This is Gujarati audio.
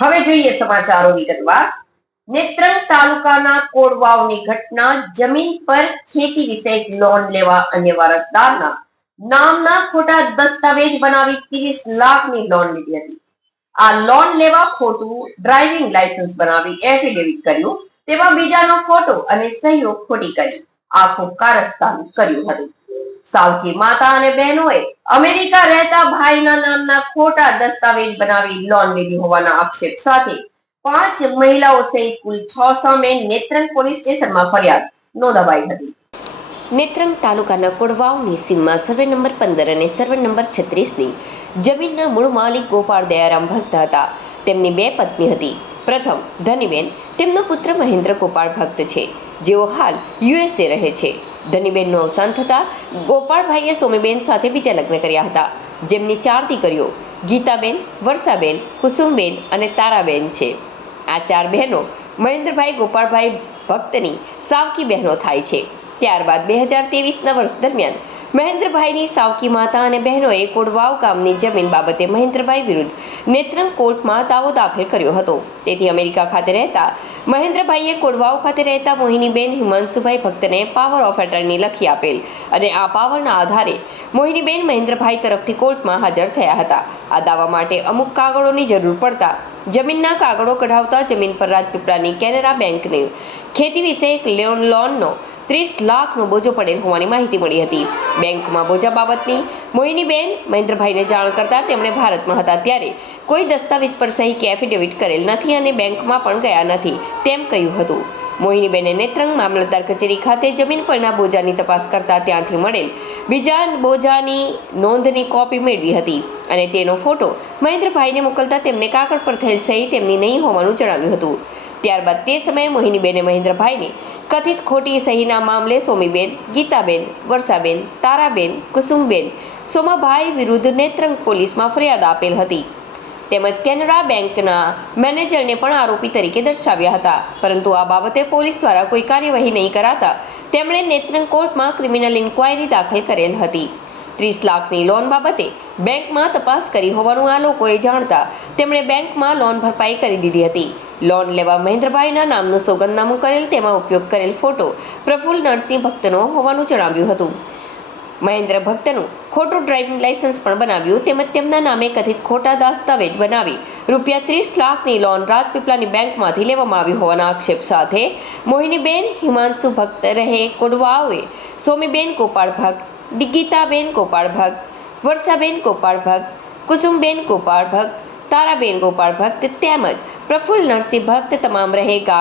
હવે જોઈએ સમાચારો વિગતવાર. નેત્રંગ તાલુકાના કોડવાવની ઘટના. જમીન પર ખેતી વિષયક લોન લેવા અન્ય વારસદારના નામના ખોટા દસ્તાવેજ બનાવી 30 લાખની લોન લીધી હતી. આ લોન લેવા ખોટું ડ્રાઇવિંગ લાયસન્સ બનાવી એફિડેવિટ કર્યું, તેમાં બીજાનો ફોટો અને સહીઓ ખોટી કરી આખું કારસ્તાન કર્યું હતું. સાવકી માતા અને બહેનોએ અમેરિકા રહેતા ભાઈના નામના ખોટા દસ્તાવેજ બનાવી લોન લીધી હોવાના આક્ષેપ સાથે 5 મહિલાઓ સહિત કુલ 6 સામે નેત્રંગ પોલીસ સ્ટેશનમાં ફરિયાદ નોંધાવાઈ હતી. નેત્રંગ તાલુકાના કોડવાવની સીમમાં સર્વે નંબર 15 અને સર્વે નંબર 36ની જમીનના મૂળ માલિક ગોપાળ દયારામ ભક્ત હતા. તેમની 2 પત્ની હતી. પ્રથમ ધનીબેન, તેમનો પુત્ર મહેન્દ્ર ગોપાળ ભક્ત છે, જેઓ હાલ યુએસએ રહે છે. ધનીબેનનું અવસાન થતાં ગોપાળભાઈએ સોમીબેન સાથે બીજા લગ્ન કર્યા હતા, જેમની 4 દીકરીઓ ગીતાબેન, વર્ષાબેન, કુસુમબેન અને તારાબેન છે. આ 4 બહેનો મહેન્દ્રભાઈ ગોપાળભાઈ ભક્તની સાવકી બહેનો થાય છે. ત્યારબાદ 2023ના વર્ષ દરમિયાન મહેન્દ્રભાઈની સાવકી માતા અને બહેનોએ કોડવાવ ગામની જમીન બાબતે મહેન્દ્રભાઈ વિરુદ્ધ નેત્રંગ કોર્ટમાં દાવો દાખલ કર્યો હતો. તેથી અમેરિકા ખાતે રહેતા મહેન્દ્રભાઈએ કોડવાવ ખાતે રહેતા મોહિનીબેન હિમાંશુભાઈ ભક્તને પાવર ઓફ એટર્ની લખી આપેલ અને આ પાવરના આધારે મોહિનીબેન મહેન્દ્રભાઈ તરફથી કોર્ટમાં હાજર થયા હતા. આ દાવા માટે અમુક કાગળોની જરૂર પડતા જમીનના કાગળો કઢાવતા જમીન પર રાજપીપળાની કેનેરા બેંકને ખેતી વિષયક લોનનો 30 લાખનો બોજો પડેલ હોવાની માહિતી મળી હતી. બેંકમાં બોજા બાબતની મોહિનીબેન મહેન્દ્રભાઈને જાણ કરતા તેમણે ભારતમાં હતા ત્યારે કોઈ દસ્તાવેજ પર સહી કે એફિડેવિટ કરેલ નથી અને બેંકમાં પણ ગયા નથી તેમ કહ્યું હતું. મોહિનીબેને નેત્રંગ મામલતદાર કચેરી ખાતે જમીન પરના બોજાની તપાસ કરતા ત્યાંથી મળેલ બીજા બોજાની નોંધની કોપી મેળવી હતી અને તેનો ફોટો મહેન્દ્રભાઈને મોકલતા તેમને કાગળ પર થયેલ સહી તેમની નહીં હોવાનું જણાવ્યું હતું. ત્યારબાદ તે સમયે મોહિનીબેને મહેન્દ્રભાઈને કથિત ખોટી સહીના મામલે સોમીબેન, ગીતાબેન, વર્ષાબેન, તારાબેન, કુસુમબેન, સોમાભાઈ વિરુદ્ધ નેત્રંગ પોલીસમાં ફરિયાદ આપેલ હતી. તેમજ કેનરા બેંકના મેનેજરને પણ આરોપી તરીકે દર્શાવ્યા હતા, પરંતુ આ બાબતે પોલીસ દ્વારા કોઈ કાર્યવાહી નહીં કરાતા તેમણે નેત્રંગ કોર્ટમાં ક્રિમિનલ ઇન્ક્વાયરી દાખલ કરેલ હતી. 30 લાખની લોન બાબતે બેંકમાં તપાસ કરી હોવાનું આ લોકોએ જાણતા તેમણે બેંકમાં લોન ભરપાઈ કરી દીધી હતી. લોન લેવા મહેન્દ્રભાઈના નામનું સોગંદનામું કરેલ, તેમાં ઉપયોગ કરેલ ફોટો પ્રફુલ્લ નરસિંહ ભક્તનો હોવાનું જણાવ્યું હતું. મહેન્દ્ર ભક્તનું ખોટું ડ્રાઇવિંગ લાયસન્સ પણ બનાવ્યું તેમજ તેમના નામે કથિત ખોટા દસ્તાવેજ બનાવી રૂપિયા 30 લાખની લોન રાજપીપળાની બેંકમાંથી લેવામાં આવી હોવાના આક્ષેપ સાથે મોહિનીબેન હિમાંશુ ભક્ત રહે કોડવાઓએ સોમીબેન ગોપાળ ભક્ત, ગીતાબેન ગોપાળ ભક્ત, વર્ષાબેન ગોપાળ ભક્ત, કુસુમબેન ગોપાળ ભક્ત, તારાબેન ગોપાળ ભક્ત તેમજ પ્રફુલ્લ નરસિંહ ભક્ત તમામ રહે ગામ